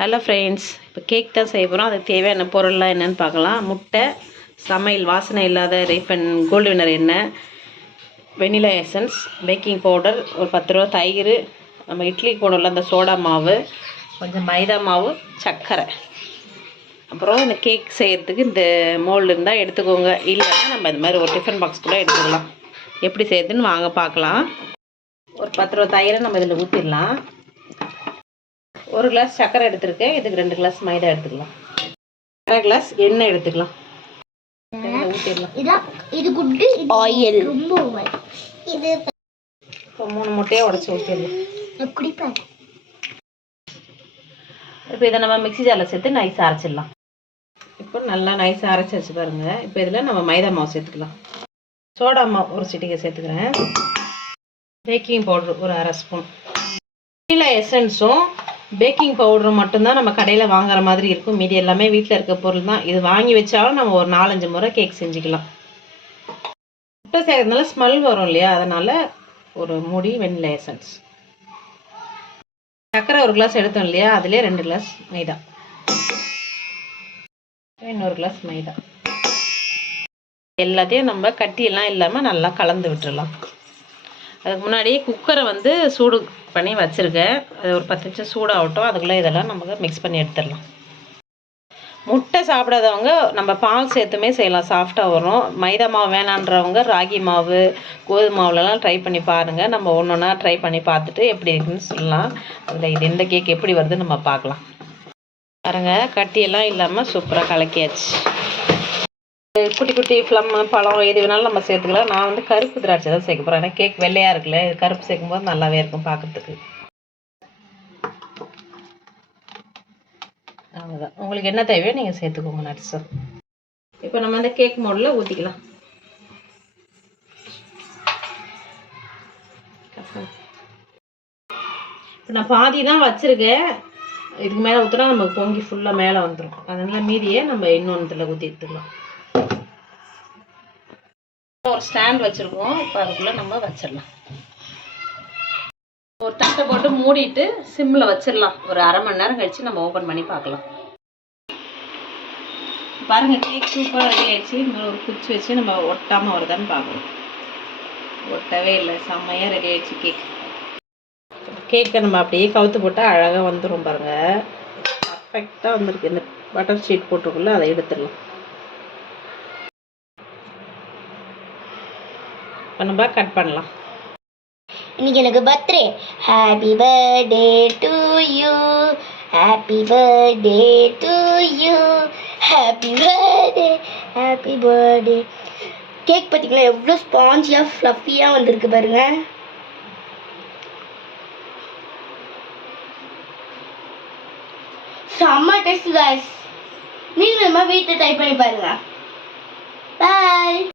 Hello friends இப்போ cake தான் செய்ய போகிறோம் அதுக்கு தேவையான பொருள்லாம் என்னென்னு பார்க்கலாம். முட்டை சமையல் வாசனை இல்லாத ரீஃபன் கோல்டு வினர் எண்ணெய் வெனிலா எசன்ஸ் பேக்கிங் பவுடர் ஒரு பத்து ரூபா தயிர் நம்ம இட்லி போடல அந்த சோடா மாவு கொஞ்சம் மைதா மாவு சர்க்கரை. அப்புறம் இந்த கேக் செய்கிறதுக்கு இந்த மோல்டு இருந்தால் எடுத்துக்கோங்க. இல்லைன்னா நம்ம இது மாதிரி ஒரு டிஃபன் பாக்ஸ் கூட எடுத்துக்கலாம். எப்படி செய்யுதுன்னு வாங்க பார்க்கலாம். ஒரு பத்து ரூபா தயிரை நம்ம இதில் ஊற்றிடலாம் ஒரு கிளாஸ் சர்க்கரை எடுத்திருக்கேன். இதுக்கு ரெண்டு கிளாஸ் மைதா எடுத்துக்கலாம். அரை கிளாஸ் எண்ணெய் எடுத்துக்கலாம். இது குட்டு இது ஆயில் ரொம்ப ஓவர் இது இப்போ மூணு முட்டையை உடச்சி ஊற்றிடலாம் இப்போ இதை நம்ம மிக்ஸி ஜாரில் சேர்த்து நைஸாக அரைச்சிடலாம். இப்போ நல்லா நைஸாக அரைச்சி வச்சு பாருங்கள் இப்போ இதில் நம்ம மைதா மாவு சேர்த்துக்கலாம். சோடா மாவு ஒரு சிட்டிகை சேர்த்துக்கிறேன். பேக்கிங் பவுடர் ஒரு அரை ஸ்பூன் வெனிலா எசன்ஸும் பேக்கிங் பவுடர் மட்டும்தான் நம்ம கடையில் வாங்குற மாதிரி இருக்கும். மீதி எல்லாமே வீட்டில் இருக்க பொருள் தான். இது வாங்கி வச்சாலும் நம்ம ஒரு நாலஞ்சு முறை கேக் செஞ்சுக்கலாம். முட்டை செய்கிறதுனால ஸ்மெல் வரும் இல்லையா? அதனால் ஒரு மூடி வெண்ணிலை எசன்ஸ் சர்க்கரை ஒரு கிளாஸ் எடுத்தோம் இல்லையா? அதுலேயே ரெண்டு கிளாஸ் மைதா. இன்னொரு கிளாஸ் மைதா. எல்லாத்தையும் நம்ம கட்டியெல்லாம் இல்லாமல் நல்லா கலந்து விட்டுடலாம் அதுக்கு முன்னாடி குக்கரை வந்து சூடு பண்ணி வச்சுருக்கேன். அது ஒரு பத்து நிமிஷம் சூடாகட்டும். அதுக்குள்ளே இதெல்லாம் நமக்கு மிக்ஸ் பண்ணி எடுத்துடலாம். முட்டை சாப்பிடாதவங்க நம்ம பால் சேர்த்துமே செய்யலாம். சாஃப்டாக வரும். மைதா மாவு வேணான்றவங்க ராகி மாவு கோதுமை மாவுலலாம் ட்ரை பண்ணி பாருங்கள் நம்ம ஒன்று ஒன்றா ட்ரை பண்ணி பார்த்துட்டு எப்படி இருக்குன்னு சொல்லலாம். அதில் இது இந்த கேக் எப்படி வருதுன்னு நம்ம பார்க்கலாம். பாருங்கள் கட்டியெல்லாம் இல்லாமல் சூப்பராக கலக்கியாச்சு. குட்டி குட்டி ஃப்ளம் பழம் எது வேணாலும் நம்ம சேர்த்துக்கலாம். நான் வந்து கருப்பு திராட்சை தான் சேர்க்க போகிறேன் ஏன்னா கேக் வெள்ளையாக இருக்குல்ல. கருப்பு சேர்க்கும்போது நல்லாவே இருக்கும் பார்க்குறதுக்கு. அவ்வளோதான் உங்களுக்கு என்ன தேவையோ நீங்கள் சேர்த்துக்கோங்க நட்ஸு இப்போ நம்ம அந்த கேக் மோடில் ஊற்றிக்கலாம் இப்போ நான் பாதி தான் வச்சுருக்கேன். இதுக்கு மேலே ஊற்றினா நமக்கு பொங்கி ஃபுல்லாக மேலே வந்துடும் அதனால மீதியை நம்ம இன்னொன்றுல ஊற்றி எடுத்துக்கலாம். ஒரு ஸ்டாண்ட் வச்சுருக்கோம். இப்போ அதுக்குள்ளே நம்ம வச்சிடலாம். ஒரு தட்டை போட்டு மூடிட்டு சிம்மில் வச்சிடலாம். ஒரு அரை மணி நேரம் கழித்து நம்ம ஓப்பன் பண்ணி பார்க்கலாம். பாருங்க கேக் சூப்பராக ரெடி ஆகிடுச்சு இன்னொரு ஒரு குச்சி வச்சு நம்ம ஒட்டாமல் வருதான்னு பார்க்கணும் ஒட்டவே இல்லை. செம்மையாக ரெடி ஆகிடுச்சு கேக் கேக்கை நம்ம அப்படியே கவுத்து போட்டால் அழகாக வந்துடும் பாருங்க. பர்ஃபெக்டாக வந்திருக்கு. இந்த பட்டர் ஷீட் போட்டிருக்குள்ள அதை எடுத்துடலாம். இப்போ நம்ம கட் பண்ணலாம். இன்னைக்கு எனக்கு birthday. Happy birthday to you happy birthday to you happy birthday happy birthday cake பார்த்தீங்களா எவ்வளோ ஸ்பாஞ்சியாக ஃப்ளஃபியாக வந்திருக்கு பாருங்கள் செம்ம டேஸ்ட் காய்ஸ் நீங்களும் வீட்டில் ட்ரை பண்ணி பாருங்கள் பாய்